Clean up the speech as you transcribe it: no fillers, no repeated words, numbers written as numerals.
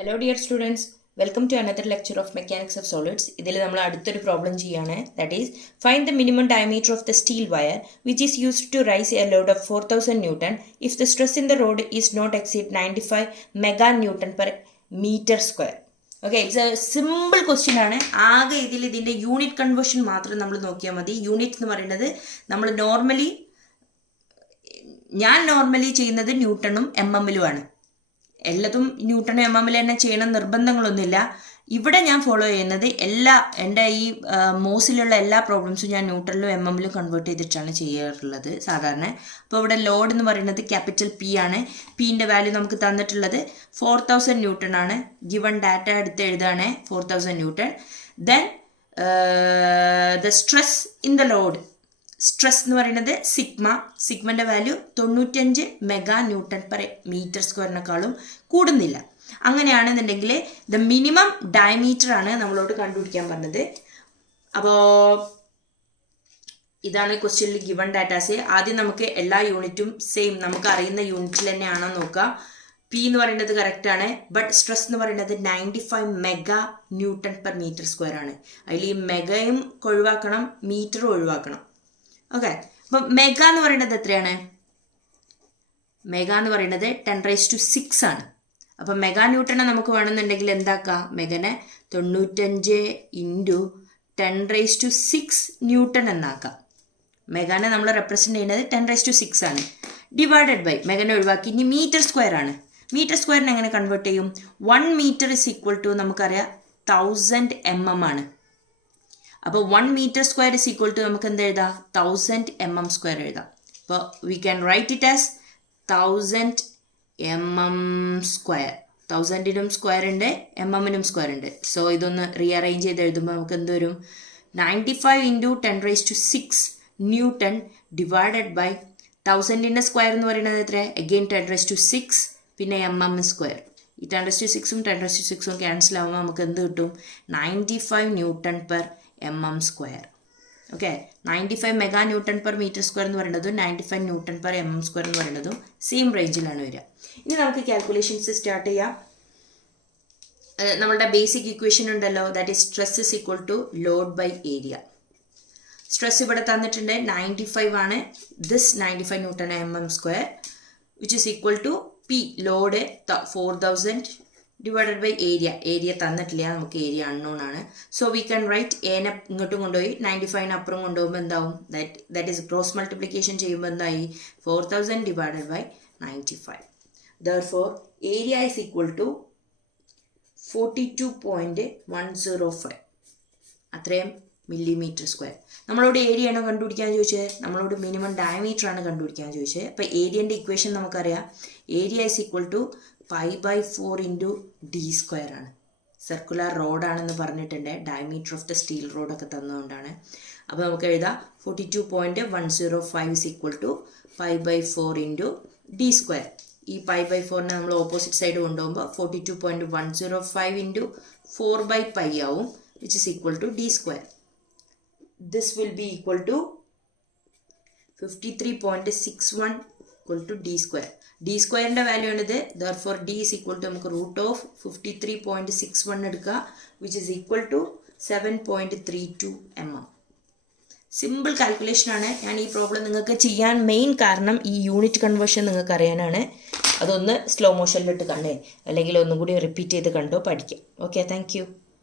Hello dear students, welcome to another lecture of Mechanics of Solids. ഇതിൽ നമ്മൾ അടുത്തൊരു problem ചെയ്യാണ്. That is, find the minimum diameter of the steel wire which is used to raise a load of 4000 Newton if the stress in the rod is not exceed 95 meganewton per meter square. Okay, it's a simple question ആണ്. ആകെ ഇതിന്റെ unit conversion മാത്രം നമ്മൾ നോക്കിയാൽ മതി. Unit എന്ന് പറയുന്നത് നമ്മൾ ഞാൻ നോർമലി ചെയ്യുന്നത് ന്യൂട്ടണും MM-ലുമാണ്. എല്ലാതും ന്യൂട്ടണും MM-ൽ തന്നെ ചെയ്യണം നിർബന്ധങ്ങളൊന്നുമില്ല. ഇവിടെ ഞാൻ ഫോളോ ചെയ്യുന്നത് എൻ്റെ ഈ മോസിലുള്ള എല്ലാ പ്രോബ്ലംസും ഞാൻ ന്യൂട്ടണിലും MM-ലും കൺവേർട്ട് ചെയ്തിട്ടാണ് ചെയ്യാറുള്ളത് സാധാരണ. അപ്പോൾ ഇവിടെ ലോഡ് എന്ന് പറയുന്നത് ക്യാപിറ്റൽ P ആണ്. Pൻ്റെ വാല്യൂ നമുക്ക് തന്നിട്ടുള്ളത് 4000 ന്യൂട്ടൺ ആണ്. ഗിവൺ ഡാറ്റ എടുത്ത് എഴുതാണ് 4000 newton. Then the stress in the load, stress എന്ന് പറയുന്നത് സിഗ്മൻ്റെ വാല്യൂ 95 മെഗാന്യൂട്ടൺ പെർ മീറ്റർ സ്ക്വയറിനേക്കാളും കൂടുന്നില്ല. അങ്ങനെയാണെന്നുണ്ടെങ്കിൽ ദ മിനിമം ഡയമീറ്റർ ആണ് നമ്മളോട് കണ്ടുപിടിക്കാൻ പറഞ്ഞത്. അപ്പോൾ ഇതാണ് ക്വസ്റ്റ്യനിൽ ഗിവൺ ഡാറ്റാസ്. ആദ്യം നമുക്ക് എല്ലാ യൂണിറ്റും സെയിം നമുക്ക് അറിയുന്ന യൂണിറ്റിൽ തന്നെയാണോ നോക്കുക. P എന്ന് പറയുന്നത് കറക്റ്റ് ആണ്. ബട്ട് സ്ട്രെസ് എന്ന് പറയുന്നത് 95 mega newton per metre square ആണ്. അതിൽ ഈ മെഗയും ഒഴിവാക്കണം, മീറ്ററും ഒഴിവാക്കണം. ഓക്കെ, അപ്പം മെഗ എന്ന് പറയുന്നത് എത്രയാണ്? മെഗ എന്ന് പറയുന്നത് 10⁶ ആണ്. അപ്പം മെഗാ ന്യൂട്ടനെ നമുക്ക് വേണമെന്നുണ്ടെങ്കിൽ എന്താക്കാം, മെഗനെ 95 × 10⁶ ന്യൂട്ടൺ എന്നാക്കാം. മെഗാനെ നമ്മൾ റെപ്രസെൻറ്റ് ചെയ്യുന്നത് 10⁶ ആണ്. ഡിവൈഡഡ് ബൈ മെഗനെ ഒഴിവാക്കി ഇനി മീറ്റർ സ്ക്വയർ ആണ്. മീറ്റർ സ്ക്വയറിനെ എങ്ങനെ കൺവേർട്ട് ചെയ്യും? 1 മീറ്റർ ഇസ് ഈക്വൽ ടു നമുക്കറിയാം 1000 mm ആണ്. അപ്പോൾ 1 meter square is equal to നമുക്ക് എന്ത് എഴുതാം? 1000 mm സ്ക്വയർ എഴുതാം. അപ്പോൾ we can write it as 1000 mm square. 1000നും സ്ക്വയർ ഉണ്ട്, MM-നും സ്ക്വയർ ഉണ്ട്. സോ ഇതൊന്ന് റീഅറേഞ്ച് ചെയ്ത് എഴുതുമ്പോൾ നമുക്ക് എന്ത് വരും? 95 × 10⁶ ന്യൂട്ടൺ ഡിവൈഡഡ് ബൈ 1000ൻ്റെ സ്ക്വയർ എന്ന് പറയുന്നത് എത്ര? അഗെയിൻ 10⁶, പിന്നെ MM സ്ക്വയർ. ഈ 10⁶ഉം 10⁶ഉം ക്യാൻസൽ ആകുമ്പോൾ നമുക്ക് എന്ത് കിട്ടും? 95 newton per MM square. Okay, 95 mega newton per metre square എന്ന് പറയുന്നതും 95 ന്യൂട്ടൺ പെർ MM സ്ക്വയർ എന്ന് പറയുന്നതും സെയിം റേഞ്ചിലാണ് വരിക. ഇനി നമുക്ക് കാൽക്കുലേഷൻസ് സ്റ്റാർട്ട് ചെയ്യാം. നമ്മളുടെ ബേസിക് ഇക്വേഷൻ ഉണ്ടല്ലോ, that is stress is equal to load by area. സ്ട്രെസ് ഇവിടെ തന്നിട്ടുണ്ട് 95 ആണ്. This 95 newton MM square which is equal to P load 4000 divided by area തന്നിട്ടില്ല, നമുക്ക് ഏരിയ അൺനോൺ ആണ്. സോ വി ക്യാൻ റൈറ്റ് എനെ ഇങ്ങോട്ടും കൊണ്ടുപോയി 95 അപ്പുറം കൊണ്ടുപോകുമ്പോൾ എന്താവും? ദാറ്റ് ഈസ് ക്രോസ് മൾട്ടിപ്ലിക്കേഷൻ ചെയ്യുമ്പോൾ എന്തായി? 4000 divided by 95. Therefore area is equal to 42.105. അത്രയും മില്ലിമീറ്റർ സ്ക്വയർ. നമ്മളോട് ഏരിയ ആണോ കണ്ടുപിടിക്കാൻ ചോദിച്ചത്? നമ്മളോട് മിനിമം ഡയമീറ്റർ ആണ് കണ്ടുപിടിക്കാൻ ചോദിച്ചത്. അപ്പോൾ ഏരിയൻ്റെ ഇക്വേഷൻ നമുക്കറിയാം. Area is equal to π/4 × d² ആണ്. സർക്കുലർ റോഡാണെന്ന് പറഞ്ഞിട്ടുണ്ട്, ഡയമീറ്റർ ഓഫ് ദ സ്റ്റീൽ റോഡൊക്കെ തന്നുകൊണ്ടാണ്. അപ്പോൾ നമുക്ക് എഴുതാം 42.105 ഇസ് ഈക്വൽ ടു π/4 × d². ഈ π/4നെ നമ്മൾ ഓപ്പോസിറ്റ് സൈഡ് കൊണ്ടുപോകുമ്പോൾ 42.105 × 4/π ആവും, which is equal to d². This will be equal to 53.61 equal to d². d²ൻ്റെ വാല്യൂ ആണിത്. Therefore d is equal to നമുക്ക് √53.61 എടുക്കുക, which is equal to 7.32 mm. Simple calculation ആണ്. ഞാൻ ഈ പ്രോബ്ലം നിങ്ങൾക്ക് ചെയ്യാൻ മെയിൻ കാരണം ഈ യൂണിറ്റ് കൺവേർഷൻ നിങ്ങൾക്ക് അറിയാനാണ്. അതൊന്ന് സ്ലോ മോഷനിലിട്ട് കണ്ടേ, അല്ലെങ്കിൽ ഒന്നും കൂടി റിപ്പീറ്റ് ചെയ്ത് കണ്ടോ പഠിക്കാം. Okay, thank you.